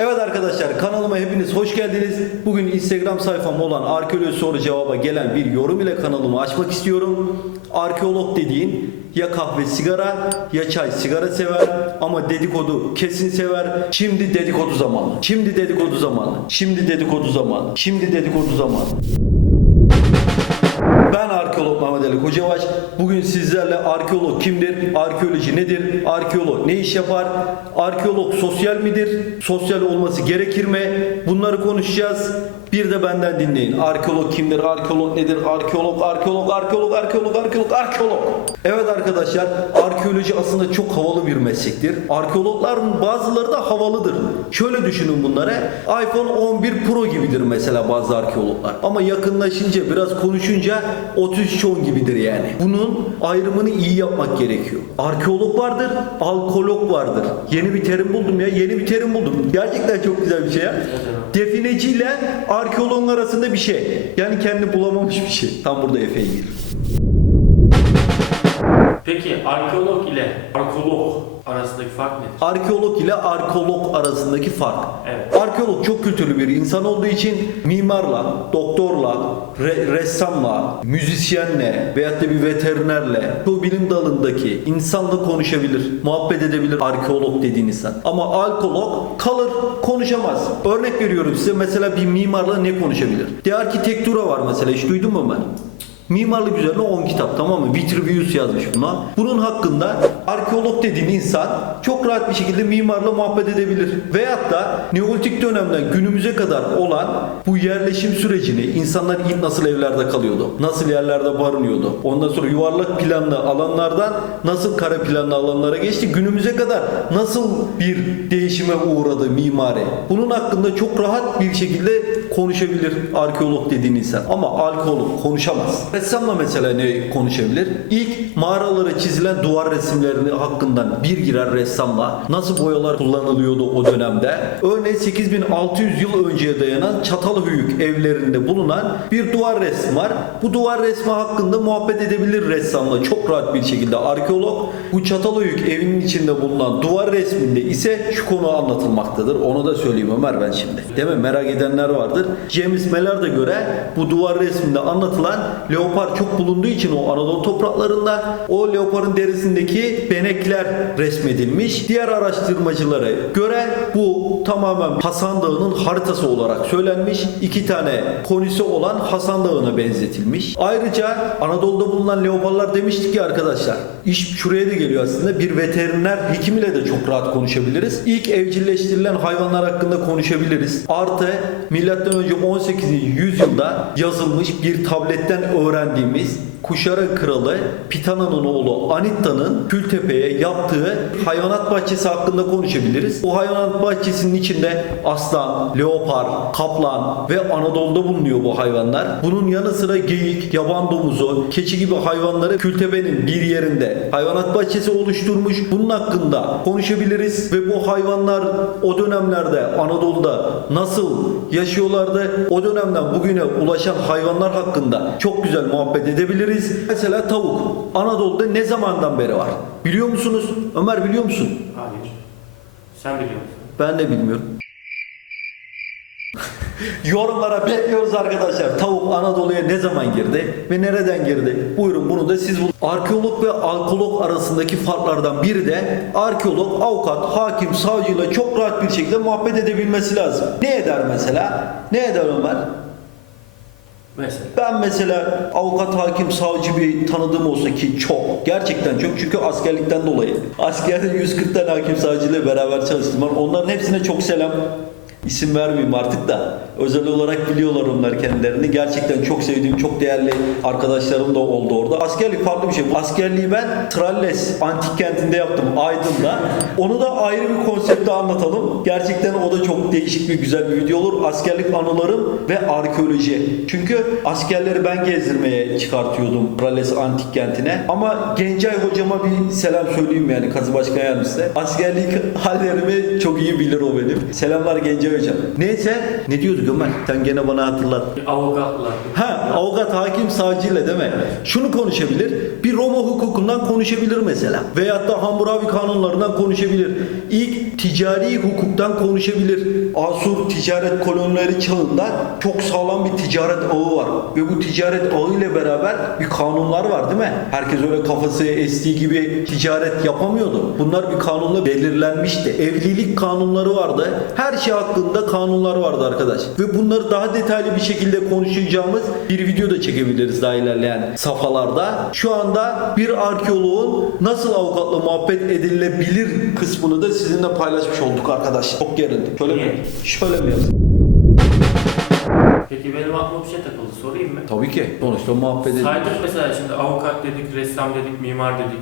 Evet arkadaşlar kanalıma hepiniz hoş geldiniz. Bugün Instagram sayfam olan arkeoloji soru cevaba gelen bir yorum ile kanalımı açmak istiyorum. Arkeolog dediğin ya kahve sigara ya çay sigara sever ama dedikodu kesin sever. Şimdi dedikodu zamanı. Şimdi dedikodu zamanı. Şimdi dedikodu zamanı. Şimdi dedikodu zamanı. Ben arkeolog Mehmet Ali Kocabaş. Bugün sizlerle arkeolog kimdir? Arkeoloji nedir? Arkeolog ne iş yapar? Arkeolog sosyal midir? Sosyal olması gerekir mi? Bunları konuşacağız. Bir de benden dinleyin. Arkeolog kimdir? Arkeolog nedir? Arkeolog, arkeolog, arkeolog, arkeolog, arkeolog, arkeolog. Evet arkadaşlar, arkeoloji aslında çok havalı bir meslektir. Arkeologların bazıları da havalıdır. Şöyle düşünün bunları. iPhone 11 Pro gibidir mesela bazı arkeologlar. Ama yakınlaşınca, biraz konuşunca 33 10 gibidir yani. Bunun ayrımını iyi yapmak gerekiyor. Arkeolog vardır, alkolog vardır. Yeni bir terim buldum ya, yeni bir terim buldum. Gerçekten çok güzel bir şey ya. Defineciyle arkeologun arasında bir şey. Yani kendi bulamamış bir şey. Tam burada Efe'ye gir. Peki arkeolog ile arkeolog arasındaki fark nedir? Arkeolog ile arkeolog arasındaki fark. Evet. Arkeolog çok kültürlü bir insan olduğu için mimarla, doktorla, re- ressamla, müzisyenle veyahut da bir veterinerle bu bilim dalındaki insanla konuşabilir, muhabbet edebilir arkeolog dediğin insan. Ama alkolog kalır, konuşamaz. Örnek veriyorum size mesela bir mimarla ne konuşabilir? De arkitektura var mesela hiç duydun mu ben? Mimarlık üzerine 10 kitap tamam mı? Vitruvius yazmış buna. Bunun hakkında arkeolog dediğin insan çok rahat bir şekilde mimarla muhabbet edebilir. Veyahut da Neolitik dönemden günümüze kadar olan bu yerleşim sürecini insanlar ilk nasıl evlerde kalıyordu? Nasıl yerlerde barınıyordu? Ondan sonra yuvarlak planlı alanlardan nasıl kare planlı alanlara geçti? Günümüze kadar nasıl bir değişime uğradı mimari? Bunun hakkında çok rahat bir şekilde konuşabilir arkeolog dediğin insan. Ama arkeolog konuşamaz. Ressamla mesela ne konuşabilir? İlk mağaralara çizilen duvar resimlerini hakkından bir girer ressamla. Nasıl boyalar kullanılıyordu o dönemde? Örneğin 8600 yıl önceye dayanan Çatalhöyük evlerinde bulunan bir duvar resmi var. Bu duvar resmi hakkında muhabbet edebilir ressamla çok rahat bir şekilde. Arkeolog bu Çatalhöyük evinin içinde bulunan duvar resminde ise şu konu anlatılmaktadır. Onu da söyleyeyim Ömer ben şimdi. Değil mi? Merak edenler vardır. James Mellard'a göre bu duvar resminde anlatılan leopar çok bulunduğu için o Anadolu topraklarında o leoparın derisindeki benekler resmedilmiş. Diğer araştırmacılara göre bu tamamen Hasan Dağı'nın haritası olarak söylenmiş. İki tane konisi olan Hasan Dağı'na benzetilmiş. Ayrıca Anadolu'da bulunan leoparlar demiştik ki arkadaşlar. İş şuraya da geliyor aslında. Bir veteriner hekim de çok rahat konuşabiliriz. İlk evcilleştirilen hayvanlar hakkında konuşabiliriz. Artı milattan önce 18. yüzyılda yazılmış bir tabletten öğrendiğimiz Kuşara Kralı Pitana'nın oğlu Anitta'nın Kültepe'ye yaptığı hayvanat bahçesi hakkında konuşabiliriz. Bu hayvanat bahçesinin içinde aslan, leopar, kaplan ve Anadolu'da bulunuyor bu hayvanlar. Bunun yanı sıra geyik, yaban domuzu, keçi gibi hayvanları Kültepe'nin bir yerinde hayvanat bahçesi oluşturmuş. Bunun hakkında konuşabiliriz ve bu hayvanlar o dönemlerde Anadolu'da nasıl yaşıyorlardı? O dönemden bugüne ulaşan hayvanlar hakkında çok güzel muhabbet edebiliriz. Mesela tavuk. Anadolu'da ne zamandan beri var? Biliyor musunuz? Ömer biliyor musun? Hayır. Sen biliyor musun? Ben de bilmiyorum. Yorumlara bekliyoruz arkadaşlar. Tavuk Anadolu'ya ne zaman girdi ve nereden girdi? Buyurun bunu da siz bulun. Arkeolog ve alkolog arasındaki farklardan biri de arkeolog, avukat, hakim, savcıyla çok rahat bir şekilde muhabbet edebilmesi lazım. Ne eder mesela? Ne eder Ömer? Mesela. Ben mesela avukat, hakim, savcı bir tanıdığım olsa ki çok, gerçekten çok çünkü askerlikten dolayı. Askerde 140 tane hakim savcıyla beraber çalıştım. Onların hepsine çok selam. İsim vermeyeyim artık da özel olarak biliyorlar onlar kendilerini. Gerçekten çok sevdiğim, çok değerli arkadaşlarım da oldu orada. Askerlik farklı bir şey. Askerliği ben Tralles antik kentinde yaptım Aydın'da. Onu da ayrı bir konsepte anlatalım. Gerçekten o da çok değişik bir güzel bir video olur. Askerlik anılarım ve arkeoloji. Çünkü askerleri ben gezdirmeye çıkartıyordum Tralles antik kentine. Ama Gencay hocama bir selam söyleyeyim yani Kazı Başkan Yardımcısı. Askerlik hallerimi çok iyi bilir o benim. Selamlar Gencay hocam. Neyse ne diyorduk Ömer? Sen gene bana hatırlat. Avukatlar. Ha avukat, hakim, savcıyla değil mi? Şunu konuşabilir. Bir Roma hukukundan konuşabilir mesela. Veyahut da Hammurabi kanunlarından konuşabilir. İlk ticari hukuktan konuşabilir. Asur ticaret kolonileri çağında çok sağlam bir ticaret ağı var. Ve bu ticaret ağı ile beraber bir kanunlar var değil mi? Herkes öyle kafası estiği gibi ticaret yapamıyordu. Bunlar bir kanunla belirlenmişti. Evlilik kanunları vardı. Her şey hakkında kanunlar vardı arkadaş. Ve bunları daha detaylı bir şekilde konuşacağımız bir video da çekebiliriz daha ilerleyen safhalarda. Şu anda bir arkeoloğun nasıl avukatla muhabbet edilebilir kısmını da sizinle paylaşmış olduk arkadaş. Çok gerildim. Şöyle mi? Niye? Şöyle mi yapsın? Peki benim aklıma bir şey takıldı. Sorayım mı? Tabii ki. Sonuçta muhabbet edilir. Saydık mesela şimdi avukat dedik, ressam dedik, mimar dedik.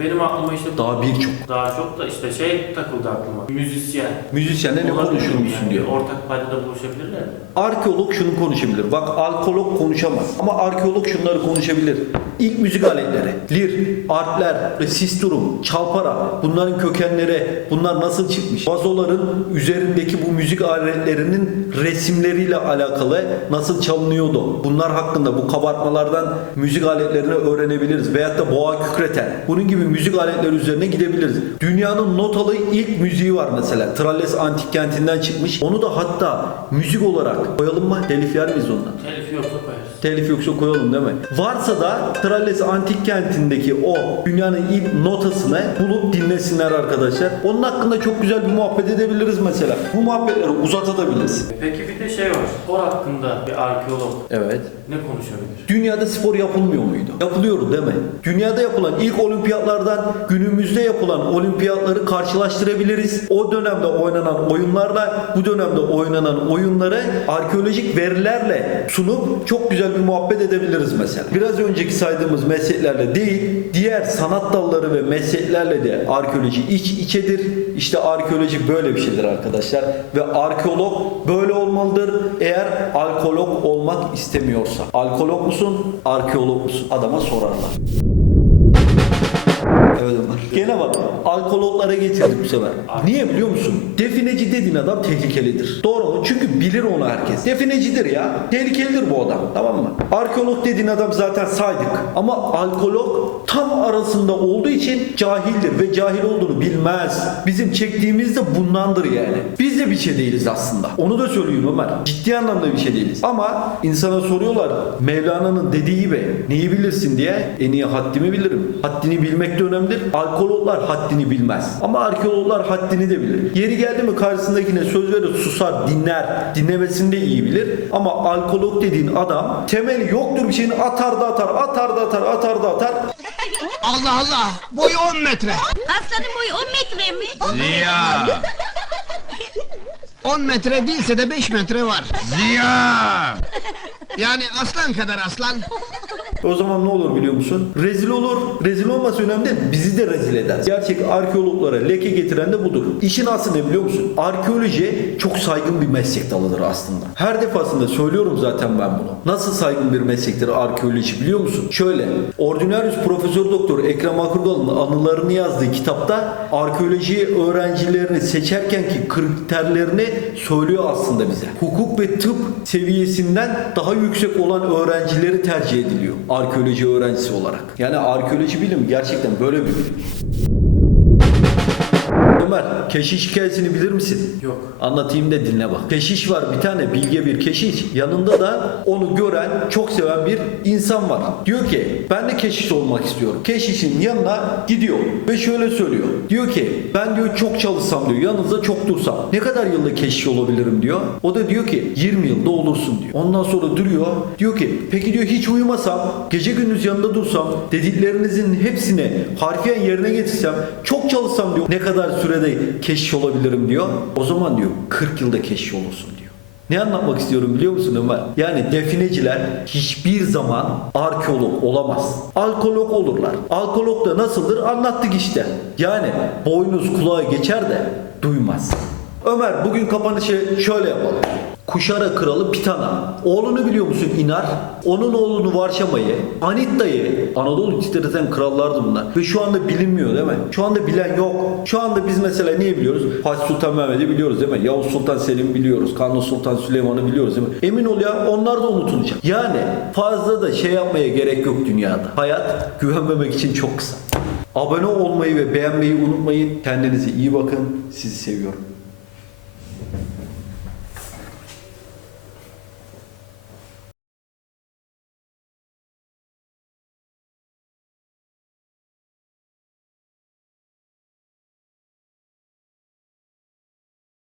Benim aklıma işte Daha birçok. daha çok da işte şey takıldı aklıma. Müzisyen. Müzisyenle ne musun yani? diyor. Ortak paydada buluşabilirler mi? Arkeolog şunu konuşabilir. Bak alkolog konuşamaz. Ama arkeolog şunları konuşabilir. İlk müzik aletleri, lir, arpler, sisturum, çalpara, bunların kökenleri, bunlar nasıl çıkmış? Vazoların üzerindeki bu müzik aletlerinin resimleriyle alakalı nasıl çalınıyordu? Bunlar hakkında bu kabartmalardan müzik aletlerini öğrenebiliriz. Veyahut da boğa kükreten. Bunun gibi müzik aletleri üzerine gidebiliriz. Dünyanın notalı ilk müziği var mesela. Tralles antik kentinden çıkmış. Onu da hatta müzik olarak koyalım mı? Telif yer miyiz ondan? Telif yoksa koyarız. Telif yoksa koyalım değil mi? Varsa da Tralles antik kentindeki o dünyanın ilk notasını bulup dinlesinler arkadaşlar. Onun hakkında çok güzel bir muhabbet edebiliriz mesela. Bu muhabbetleri uzatabiliriz. Peki bir de şey var. Spor hakkında bir arkeolog Evet. ne konuşabilir? Dünyada spor yapılmıyor muydu? Yapılıyordu değil mi? Dünyada yapılan ilk olimpiyatlardan günümüzde yapılan olimpiyatları karşılaştırabiliriz. O dönemde oynanan oyunlarla bu dönemde oynanan oyunları arkeolojik verilerle sunup çok güzel bir muhabbet edebiliriz mesela. Biraz önceki saydığımız mesleklerle değil, diğer sanat dalları ve mesleklerle de arkeoloji iç içedir. İşte arkeoloji böyle bir şeydir arkadaşlar. Ve arkeolog böyle olmalıdır eğer alkolog olmak istemiyorsa. Alkolog musun, arkeolog musun? Adama sorarlar. Evet. Gene bak alkologlara getirdik bu sefer. Niye biliyor musun? Defineci dediğin adam tehlikelidir. Doğru mu? Çünkü bilir onu herkes. Definecidir ya. Tehlikelidir bu adam. Tamam mı? Arkeolog dediğin adam zaten saydık. Ama alkolog tam arasında olduğu için cahildir ve cahil olduğunu bilmez. Bizim çektiğimiz de bundandır yani. Biz de bir şey değiliz aslında. Onu da söyleyeyim Ömer. Ciddi anlamda bir şey değiliz. Ama insana soruyorlar Mevlana'nın dediği gibi neyi bilirsin diye en iyi haddimi bilirim. Haddini bilmek de önemlidir. Alkologlar haddini bilmez. Ama arkeologlar haddini de bilir. Yeri geldi mi karşısındakine söz verir susar dinler. Dinlemesini de iyi bilir. Ama alkolog dediğin adam temeli yoktur bir şeyin atar da atar atar da atar atar da atar. Allah Allah boyu 10 metre. Aslanın boyu 10 metre mi? Ziya. 10 metre değilse de 5 metre var. Ziya. Yani aslan kadar aslan. O zaman ne olur biliyor musun? Rezil olur. Rezil olması önemli değil. Bizi de rezil eder. Gerçek arkeologlara leke getiren de budur. İşin aslı ne biliyor musun? Arkeoloji çok saygın bir meslek dalıdır aslında. Her defasında söylüyorum zaten ben bunu. Nasıl saygın bir meslektir arkeoloji biliyor musun? Şöyle. Ordinarius Profesör Doktor Ekrem Akurgal'ın anılarını yazdığı kitapta arkeoloji öğrencilerini seçerken ki kriterlerini söylüyor aslında bize. Hukuk ve tıp seviyesinden daha yüksek olan öğrencileri tercih ediliyor arkeoloji öğrencisi olarak. Yani arkeoloji bilimi gerçekten böyle bir bilim. Ömer, keşiş hikayesini bilir misin? Yok. Anlatayım da dinle bak. Keşiş var bir tane bilge bir keşiş. Yanında da onu gören, çok seven bir insan var. Diyor ki ben de keşiş olmak istiyorum. Keşişin yanına gidiyor ve şöyle söylüyor. Diyor ki ben diyor çok çalışsam diyor yanınızda çok dursam. Ne kadar yılda keşiş olabilirim diyor. O da diyor ki 20 yılda olursun diyor. Ondan sonra duruyor. Diyor ki peki diyor hiç uyumasam, gece gündüz yanında dursam, dediklerinizin hepsini harfiyen yerine getirsem, çok çalışsam diyor ne kadar sürede keşiş olabilirim diyor. O zaman diyor 40 yılda keşiş olursun diyor. Ne anlatmak istiyorum biliyor musun Ömer? Yani defineciler hiçbir zaman arkeolog olamaz. Alkolog olurlar. Alkolog da nasıldır anlattık işte. Yani boynuz kulağa geçer de duymaz. Ömer bugün kapanışı şöyle yapalım. Kuşara kralı Pitana. Oğlunu biliyor musun İnar? Onun oğlunu Varşama'yı, Anitta'yı, Anadolu titreten krallardı bunlar. Ve şu anda bilinmiyor değil mi? Şu anda bilen yok. Şu anda biz mesela niye biliyoruz? Fatih Sultan Mehmet'i biliyoruz değil mi? Yavuz Sultan Selim'i biliyoruz. Kanuni Sultan Süleyman'ı biliyoruz değil mi? Emin ol ya onlar da unutulacak. Yani fazla da şey yapmaya gerek yok dünyada. Hayat güvenmemek için çok kısa. Abone olmayı ve beğenmeyi unutmayın. Kendinize iyi bakın. Sizi seviyorum.